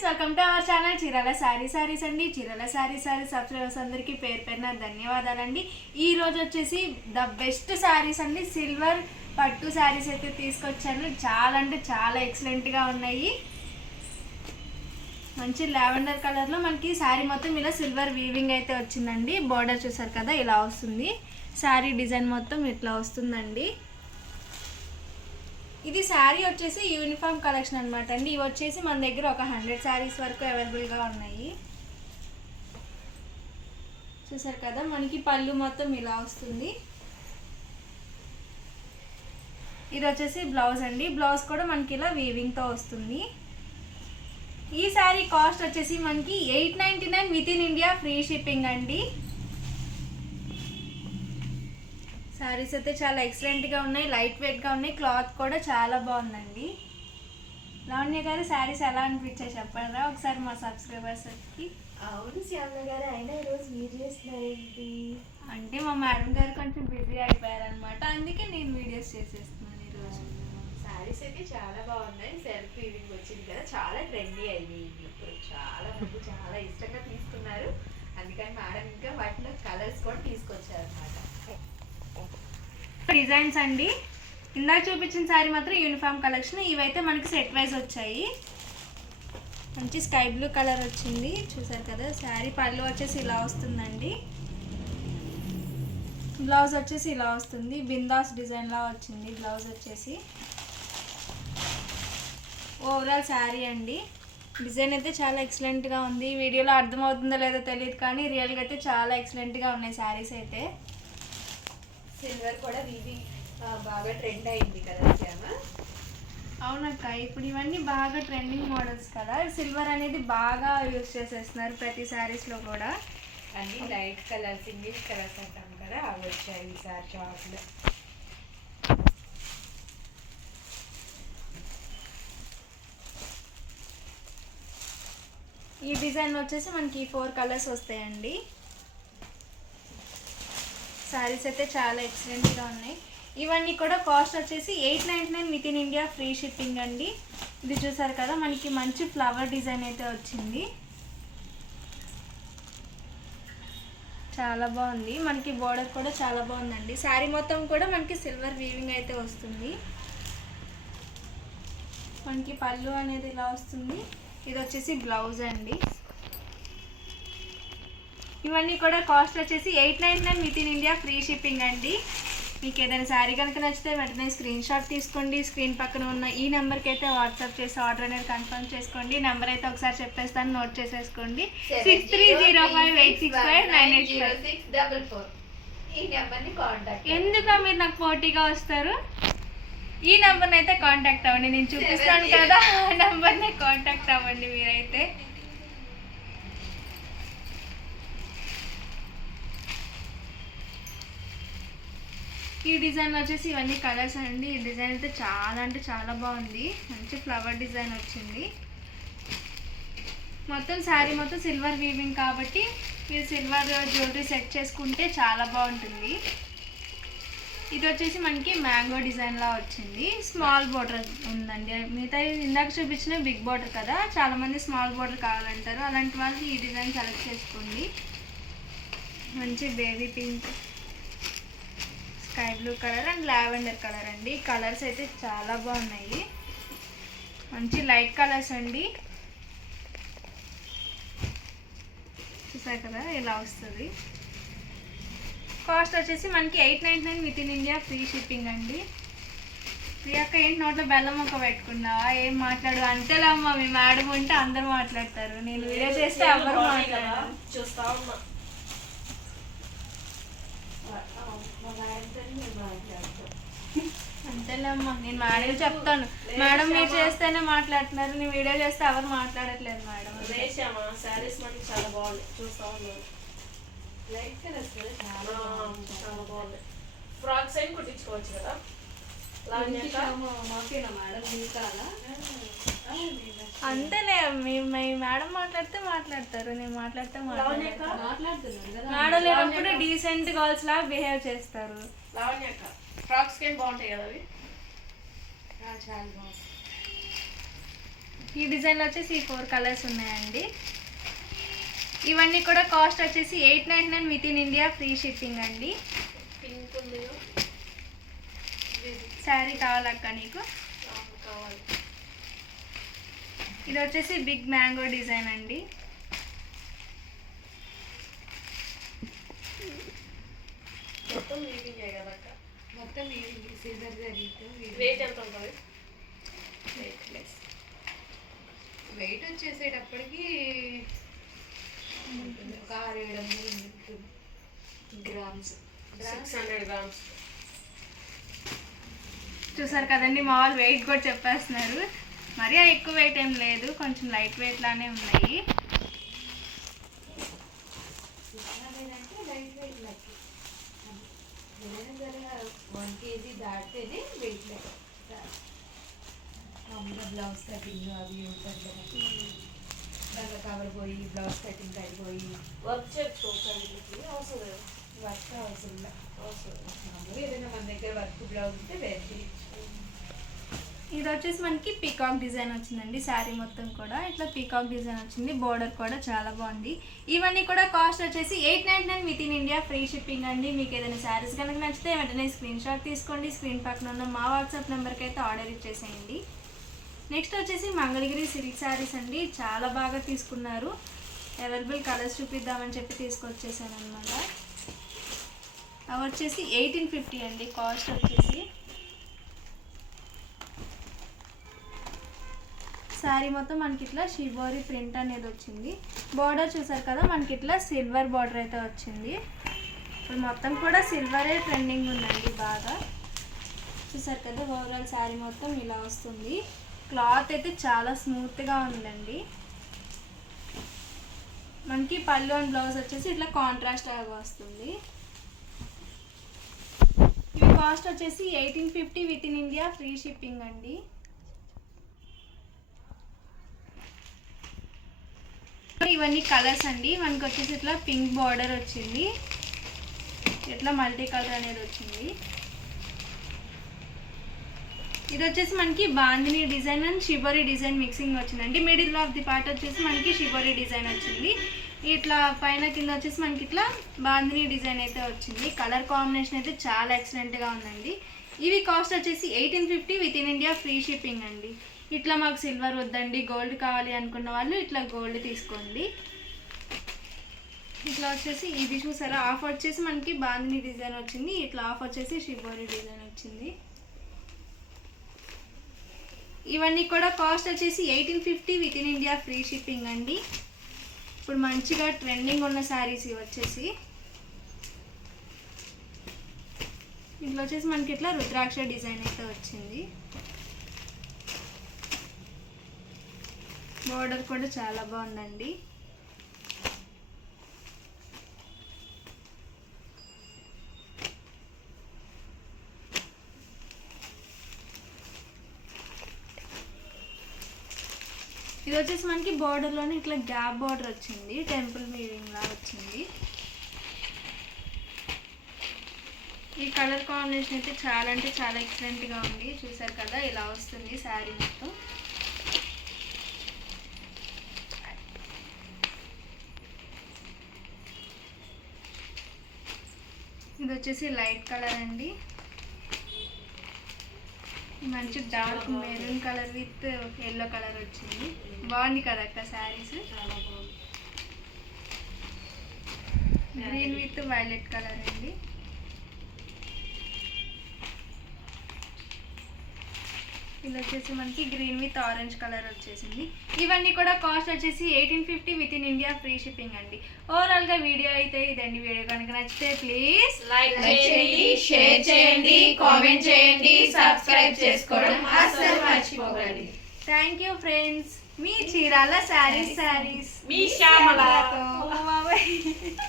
Friends, welcome to our channel Chirala saris అండి. Chirala saris subscribers అందరికీ పేరు పేరున ధన్యవాదాలండి. ఈ రోజు వచ్చేసి ద బెస్ట్ సారీస్ అండి, సిల్వర్ పట్టు సారీస్ అయితే తీసుకొచ్చాను. చాలా అంటే చాలా ఎక్సలెంట్గా ఉన్నాయి. మంచి లావెండర్ కలర్లో మనకి శారీ మొత్తం ఇలా సిల్వర్ వీవింగ్ అయితే వచ్చిందండి. బార్డర్ చూసారు కదా, ఇలా వస్తుంది. శారీ డిజైన్ మొత్తం ఇట్లా వస్తుందండి. ఇది శారీ వచ్చేసి యూనిఫామ్ కలెక్షన్ అనమాట అండి. ఇవి వచ్చేసి మన దగ్గర ఒక 100 శారీస్ వరకు అవైలబుల్గా ఉన్నాయి. చూసారు కదా, మనకి పళ్ళు మొత్తం ఇలా వస్తుంది. ఇది వచ్చేసి బ్లౌజ్ అండి. బ్లౌజ్ కూడా మనకి ఇలా వీవింగ్తో వస్తుంది. ఈ శారీ కాస్ట్ వచ్చేసి మనకి 899 with in India, free shipping అండి. శారీస్ అయితే చాలా ఎక్సలెంట్గా ఉన్నాయి, లైట్ వెయిట్గా ఉన్నాయి. క్లాత్ కూడా చాలా బాగుందండి. లావణ్య గారు, శారీస్ ఎలా అనిపించాయి చెప్పండి ఒకసారి మా సబ్స్క్రైబర్స్కి. అవును శ్యామల గారు, అయినా ఈరోజు వీడియో చేస్తున్నారేంటి అంటే మా మేడం గారు కొంచెం బిజీ అయిపోయారనమాట, అందుకే నేను వీడియోస్ చేసేస్తున్నాను ఈరోజు. శారీస్ అయితే చాలా బాగున్నాయి. సెల్ఫ్ వీవింగ్ వచ్చింది కదా, చాలా ట్రెండీ అయ్యింది. ఇప్పుడు చాలా మంది చాలా ఇష్టంగా తీసుకున్నారు. అందుకని మేడం ఇంకా వాటిలో కలర్స్ కూడా తీసుకొచ్చారు అనమాట. డిజైన్స్ అండి. ఇందాక చూపించిన శారీ మాత్రం యూనిఫామ్ కలెక్షన్. ఇవైతే మనకి సెట్ వైజ్ వచ్చాయి. మంచి స్కై బ్లూ కలర్ వచ్చింది, చూసారు కదా. శారీ పళ్ళు వచ్చేసి ఇలా వస్తుందండి. బ్లౌజ్ వచ్చేసి ఇలా వస్తుంది. బిందాస్ డిజైన్లా వచ్చింది బ్లౌజ్ వచ్చేసి. ఓవరాల్ శారీ అండి. డిజైన్ అయితే చాలా ఎక్సలెంట్గా ఉంది. వీడియోలో అర్థమవుతుందో లేదో తెలియదు, కానీ రియల్గా అయితే చాలా ఎక్సలెంట్గా ఉన్నాయి శారీస్ అయితే. సిల్వర్ కూడా వీవింగ్ బాగా ట్రెండ్ అయింది కదా శ్యామ. అవునక్క, ఇప్పుడు ఇవన్నీ బాగా ట్రెండింగ్ మోడల్స్ కదా. సిల్వర్ అనేది బాగా యూజ్ చేసేస్తున్నారు ప్రతి శారీస్లో కూడా. అన్ని లైట్ కలర్స్, ఇంగ్లీష్ కలర్స్ అంటాం కదా, అవి వచ్చాయి ఈసారి షాప్లో. ఈ డిజైన్ వచ్చేసి మనకి 4 కలర్స్ వస్తాయండి. శారీస్ అయితే చాలా ఎక్సలెంట్గా ఉన్నాయి. ఇవన్నీ కూడా కాస్ట్ వచ్చేసి 899 with in India, free shipping అండి. ఇది చూసారు కదా, మనకి మంచి ఫ్లవర్ డిజైన్ అయితే వచ్చింది. చాలా బాగుంది. మనకి బోర్డర్ కూడా చాలా బాగుందండి. శారీ మొత్తం కూడా మనకి సిల్వర్ వీవింగ్ అయితే వస్తుంది. మనకి పళ్ళు అనేది ఇలా వస్తుంది. ఇది వచ్చేసి బ్లౌజ్ అండి. ఇవన్నీ కూడా కాస్ట్ వచ్చేసి 899 with in India, free shipping అండి. మీకు ఏదైనా శారీ కనుక నచ్చితే వెంటనే స్క్రీన్ షాట్ తీసుకోండి. స్క్రీన్ పక్కన ఉన్న ఈ నెంబర్కి అయితే వాట్సాప్ చేసి ఆర్డర్ అనేది కన్ఫర్మ్ చేసుకోండి. నెంబర్ అయితే ఒకసారి చెప్పేస్తాను, నోట్ చేసేసుకోండి. 6305865984. ఈ నెంబర్ని కాంటాక్ట్. ఎందుకు మీరు నాకు పోటీగా వస్తారు? ఈ నెంబర్ని అయితే కాంటాక్ట్ అవ్వండి. నేను చూపిస్తాను కదా, ఆ నెంబర్ని కాంటాక్ట్ అవ్వండి మీరైతే. ఈ డిజైన్ వచ్చేసి ఇవన్నీ కలర్స్ అండి. ఈ డిజైన్ అయితే చాలా అంటే చాలా బాగుంది. మంచి ఫ్లవర్ డిజైన్ వచ్చింది. మొత్తం శారీ మొత్తం సిల్వర్ వీవింగ్ కాబట్టి మీరు సిల్వర్ జ్యువెలరీ సెట్ చేసుకుంటే చాలా బాగుంటుంది. ఇది వచ్చేసి మనకి మ్యాంగో డిజైన్లా వచ్చింది. స్మాల్ బోర్డర్ ఉందండి. మిగతా ఇందాక చూపించిన బిగ్ బోర్డర్ కదా, చాలామంది స్మాల్ బోర్డర్ కావాలంటారు. అలాంటి వాళ్ళకి ఈ డిజైన్ సెలెక్ట్ చేసుకోండి. మంచి baby pink, sky blue colour and lavender colour అండి. కలర్స్ అయితే చాలా బాగున్నాయి. మంచి లైట్ కలర్స్ అండి. చూసారు కదా, ఇలా వస్తుంది. కాస్ట్ వచ్చేసి మనకి 899 with in India, free shipping అండి. ప్రియాక్క, ఏంటి నోట్లో బెల్లం మొక్క పెట్టుకున్నావా? ఏం మాట్లాడు? అంతేలమ్మ, మీ మేడం ఉంటే అందరు మాట్లాడతారు. నేను వీడియో చేస్తే ఎవరు మాట్లాడారు. చూస్తా ఉన్నా. అంతేలేమ్మా, నేను మేడం చెప్తాను. మేడం మీరు చేస్తేనే మాట్లాడుతున్నారు, నేను వీడియో చేస్తే ఎవరు మాట్లాడట్లేదు మేడం. శారీస్ మనకి చాలా బాగుంది, చూస్తా ఉన్నాను. లైట్ కలర్స్ కూడా చాలా బాగుంది. ఫ్రాక్స్ అయిన కుట్టించుకోవచ్చు కదా. అంతేలే, మీ మేడం మాట్లాడితే మాట్లాడతారు, నేను మాట్లాడితే మాట్లాడతాను. మేడం లేనప్పుడు డీసెంట్ గర్ల్స్ లాగా బిహేవ్ చేస్తారు. లావణ్యక్క, ఫ్రాక్స్ ఏం బాగుంటాయి కదా అవి. చాలా బాగుంది. ఈ డిజైన్లో వచ్చేసి ఈ 4 కలర్స్ ఉన్నాయండి. ఇవన్నీ కూడా కాస్ట్ వచ్చేసి 899 with in India, free shipping అండి. పింక్ ఉంది శారీ కావాలక్క నీకు? కావాలి. ఇది వచ్చేసి బిగ్ మ్యాంగో డిజైన్ అండి. మొత్తం వీవింగ్ కదక్క, మొత్తం వీవింగ్ సిల్వర్ జరిగితే వెయిట్ ఎంత ఉంటుంది? వెయిట్లెస్. వెయిట్ వచ్చేసేటప్పటికి ఒక 600-700 గ్రామ్స్, 600 గ్రామ్స్. చూసారు కదండి, మా వాళ్ళు వెయిట్ కూడా చెప్పేస్తున్నారు. మరీ ఎక్కువ వెయిట్ ఏం లేదు, కొంచెం లైట్ వెయిట్ లానే ఉన్నాయి. లైట్ వెయిట్ లైక్ 1 kg దాటితేనే వెయిట్ లెక్క. మామూలుగా బ్లౌజ్ కటింగ్ అవి ఉంటుంది కదా, దాంట్లో కవర్ పోయి బ్లౌజ్ కటింగ్ అయిపోయి వర్క్ చేసుకోవచ్చు. అవసరం వర్క్ అవసరం మామూలుగా ఏదైనా మన దగ్గర వర్క్ బ్లౌజ్ ఉంటే వేరే. ఇది వచ్చేసి మనకి పీకాక్ డిజైన్ వచ్చిందండి. శారీ మొత్తం కూడా ఇట్లా పీకాక్ డిజైన్ వచ్చింది. బోర్డర్ కూడా చాలా బాగుంది. ఇవన్నీ కూడా కాస్ట్ వచ్చేసి 899 with in India, free shipping అండి. మీకు ఏదైనా శారీస్ కనుక నచ్చితే వెంటనే స్క్రీన్ షాట్ తీసుకోండి. స్క్రీన్ పక్కన ఉన్న మా వాట్సాప్ నెంబర్కి అయితే ఆర్డర్ ఇచ్చేసేయండి. నెక్స్ట్ వచ్చేసి మంగళగిరి సిల్క్ శారీస్ అండి. చాలా బాగా తీసుకున్నారు. అవైలబుల్ కలర్స్ చూపిద్దామని చెప్పి తీసుకొచ్చేసాను అనమాట. అవి వచ్చేసి 1850 అండి కాస్ట్ వచ్చేసి. శారీ మొత్తం మనకి ఇట్లా షిబోరి ప్రింట్ అనేది వచ్చింది. బార్డర్ చూసారు కదా, మనకి ఇట్లా సిల్వర్ బార్డర్ అయితే వచ్చింది. ఇప్పుడు మొత్తం కూడా సిల్వరే ట్రెండింగ్ ఉందండి బాగా. చూసారు కదా, ఓవరాల్ శారీ మొత్తం ఇలా వస్తుంది. క్లాత్ అయితే చాలా స్మూత్గా ఉందండి. మనకి పళ్ళు అండ్ బ్లౌజ్ వచ్చేసి ఇట్లా కాంట్రాస్ట్ లాగా వస్తుంది. ఇవి కాస్ట్ వచ్చేసి 1850 with in India, free shipping అండి. ఇవన్నీ కలర్స్ అండి. మనకి వచ్చేసి ఇట్లా పింక్ బార్డర్ వచ్చింది, ఇట్లా మల్టీ కలర్ అనేది వచ్చింది. ఇది వచ్చేసి మనకి bandhani design and shibori design mixing వచ్చిందండి. మిడిల్ ఆఫ్ ది పార్ట్ వచ్చేసి మనకి షిబోరి డిజైన్ వచ్చింది. ఇట్లా పైన కింద వచ్చేసి మనకి ఇట్లా బాందిని డిజైన్ అయితే వచ్చింది. కలర్ కాంబినేషన్ అయితే చాలా ఎక్సలెంట్గా ఉందండి. ఇవి కాస్ట్ వచ్చేసి 1850 with in India, free shipping అండి. ఇట్లా మాకు సిల్వర్ వద్దండి, గోల్డ్ కావాలి అనుకున్న వాళ్ళు ఇట్లా గోల్డ్ తీసుకోండి. ఇట్లా వచ్చేసి ఇది చూసారా, ఆఫ్ వచ్చేసి మనకి బాందిని డిజైన్ వచ్చింది. ఇట్లా ఆఫ్ వచ్చేసి షిబోరి డిజైన్ వచ్చింది. ఇవన్నీ కూడా కాస్ట్ వచ్చేసి 1850 with in India, free shipping అండి. ఇప్పుడు మంచిగా ట్రెండింగ్ ఉన్న శారీస్ ఇవి వచ్చేసి. ఇట్లా వచ్చేసి మనకి ఇట్లా రుద్రాక్ష డిజైన్ అయితే వచ్చింది. బోర్డర్ కూడా చాలా బాగుందండి. ఇది వచ్చేసి మనకి బోర్డర్లోనే ఇట్లా గ్యాప్ బోర్డర్ వచ్చింది, టెంపుల్ వీవింగ్ లా వచ్చింది. ఈ కలర్ కాంబినేషన్ అయితే చాలా అంటే చాలా ఎక్సలెంట్గా ఉంది. చూసారు కదా, ఇలా వస్తుంది శారీ మొత్తం. ఇది వచ్చేసి లైట్ కలర్ అండి. మంచి dark maroon colour with yellow colour వచ్చింది. బాగుంది కదా అక్క saris. Green with violet colour అండి. ఇది వచ్చేసి మనకి గ్రీన్ విత్ ఆరెంజ్ కలర్ వచ్చేసింది. ఇవన్నీ కూడా కాస్ట్ వచ్చేసి 1850 with in India, free shipping అండి. ఓవరాల్ గా వీడియో అయితే ఇదండి. వీడియో కనుక నచ్చితే ప్లీజ్ లైక్ చేయండి, షేర్ చేయండి, కామెంట్ చేయండి, సబ్స్క్రైబ్ చేసుకోవడం అస్సలు మర్చిపోకండి. Thank you friends. Me Chirala saris me Shyamala.